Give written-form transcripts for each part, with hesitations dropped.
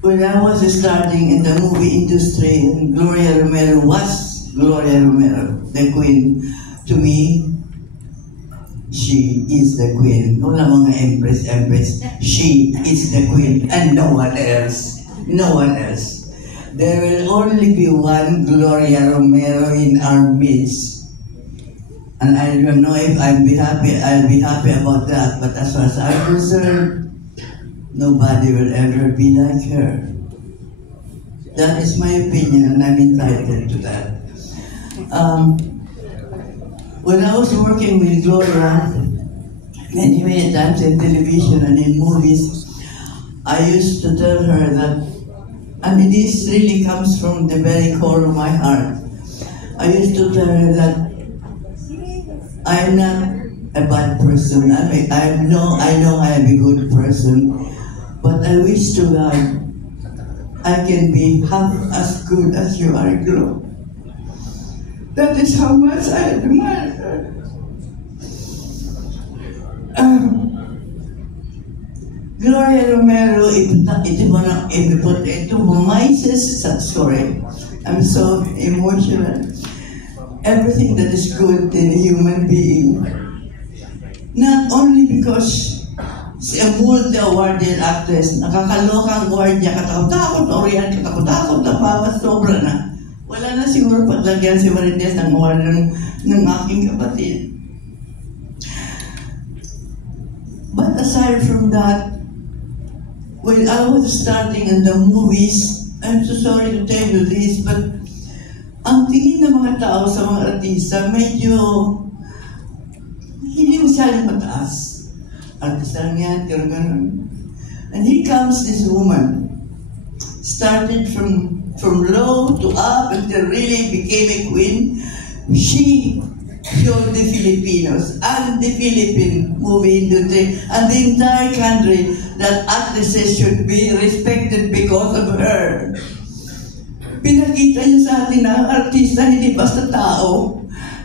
When I was starting in the movie industry, and Gloria Romero was Gloria Romero, the queen. To me, she is the queen. Wala mga empress. She is the queen and no one else. No one else. There will only be one Gloria Romero in our midst. And I don't know if I'll be happy about that, but as far as I'm concerned, nobody will ever be like her. That is my opinion, and I'm entitled to that. When I was working with Gloria, many times in television and in movies, I used to tell her that, and this really comes from the very core of my heart, I used to tell her that I'm not a bad person. I know I'm a good person, but I wish to God I can be half as good as you are, Glo. That is how much I admire her. Gloria Romero, sorry, I'm so emotional. Everything that is good in a human being, not only because si a multi-awarded actress, nakakalokang award niya, katakot-takot, oriyan, katakot-takot, napawas, sobra na. Wala na siguro paglagyan si Marites ng award ng aking kapatid. But aside from that, when I was starting in the movies, I'm so sorry to tell you this, but ang tingin ng mga tao sa mga artista, medyo hindi masyadong mataas. Artista lang yan, pero ganun. And here comes this woman, started from low to up until really became a queen. She showed the Filipinos and the Philippine movie industry and the entire country that actresses should be respected because of her. Pinakita niya sa atin na ang artista hindi basta tao.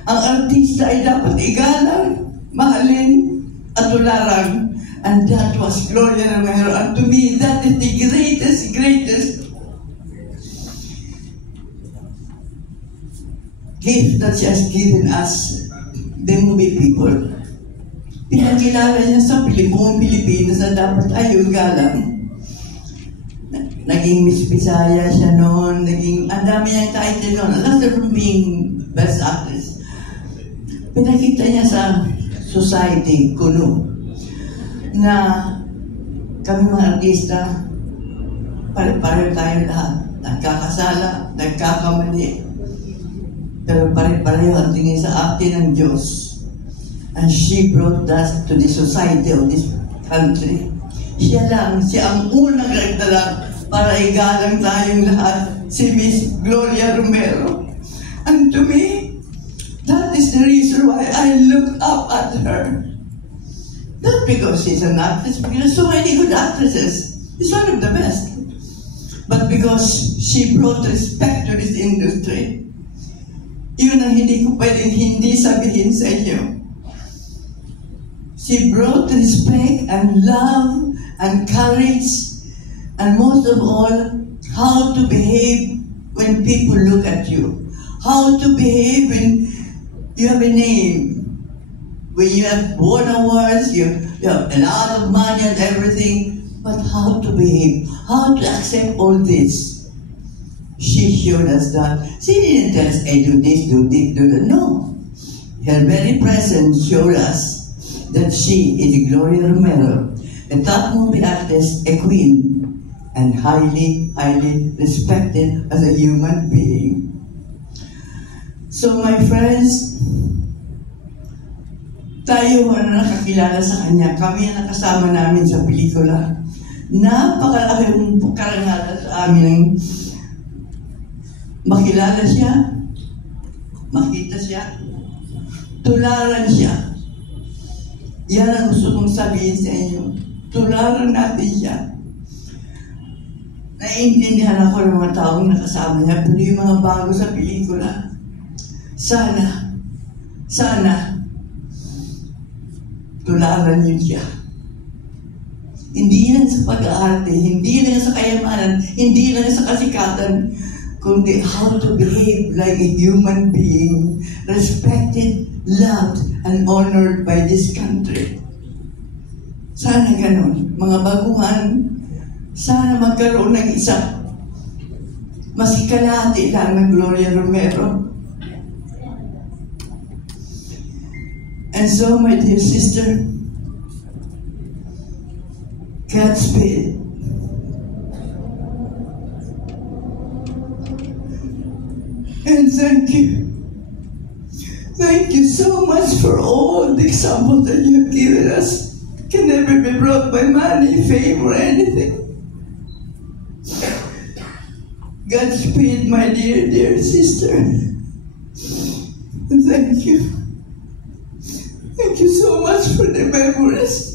Ang artista ay dapat igalang, mahalin, at tularan. And that was Gloria Romero. And to me, that is the greatest gift that she has given us, the movie people. Pinakilala niya sa buong Pilipinas na dapat tayo galang. Naging Miss Bisaya siya noon, ang dami niyang title noon, aside from being best actress. Pinakita niya sa society, kuno, na kami mga artista, pare-pare tayo lahat. Nagkakasala, nagkakamali. Pero pare-pareho ang tingin sa atin ng Diyos. And she brought that to the society of this country. Siya ang unang nagdala para igalang tayong lahat, si Miss Gloria Romero. And to me, that is the reason why I look up at her. Not because she's an actress, because there's so many good actresses. She's one of the best. But because she brought respect to this industry. Yun ang hindi ko pwedeng hindi sabihin sa inyo. She brought respect and love and courage, and most of all, how to behave when people look at you. How to behave when you have a name. When you have won awards, you have a lot of money and everything, but how to behave, how to accept all this. She showed us that. She didn't tell us, hey, do this, do that. No. Her very presence showed us that she is Gloria Romero, a top movie actress, a queen, and highly, highly respected as a human being. So my friends, tayo na nakakilala sa kanya, kami ang nakasama namin sa pelikula. Napakalaking karangalan sa amin makilala siya, makita siya, tularan siya. Yan ang gusto kong sabihin sa inyo. Tularan natin siya. Naiintindihan ako ng mga taong nakasama niya, pero yung mga bago sa pelikula, sana, tularan niyo siya. Hindi lang sa pag-aarte, hindi lang sa kayamanan, hindi lang sa kasikatan, kundi how to behave like a human being, respected, loved, and honored by this country. Sana ganun. Mga baguhan, sana magkaroon ng isa. Masikalati lang ng Gloria Romero. And so, my dear sister, Godspeed. And thank you. Thank you so much for all the examples that you have given us. Can never be brought by money, fame, or anything. Godspeed, my dear, dear sister. Thank you. Thank you so much for the memories.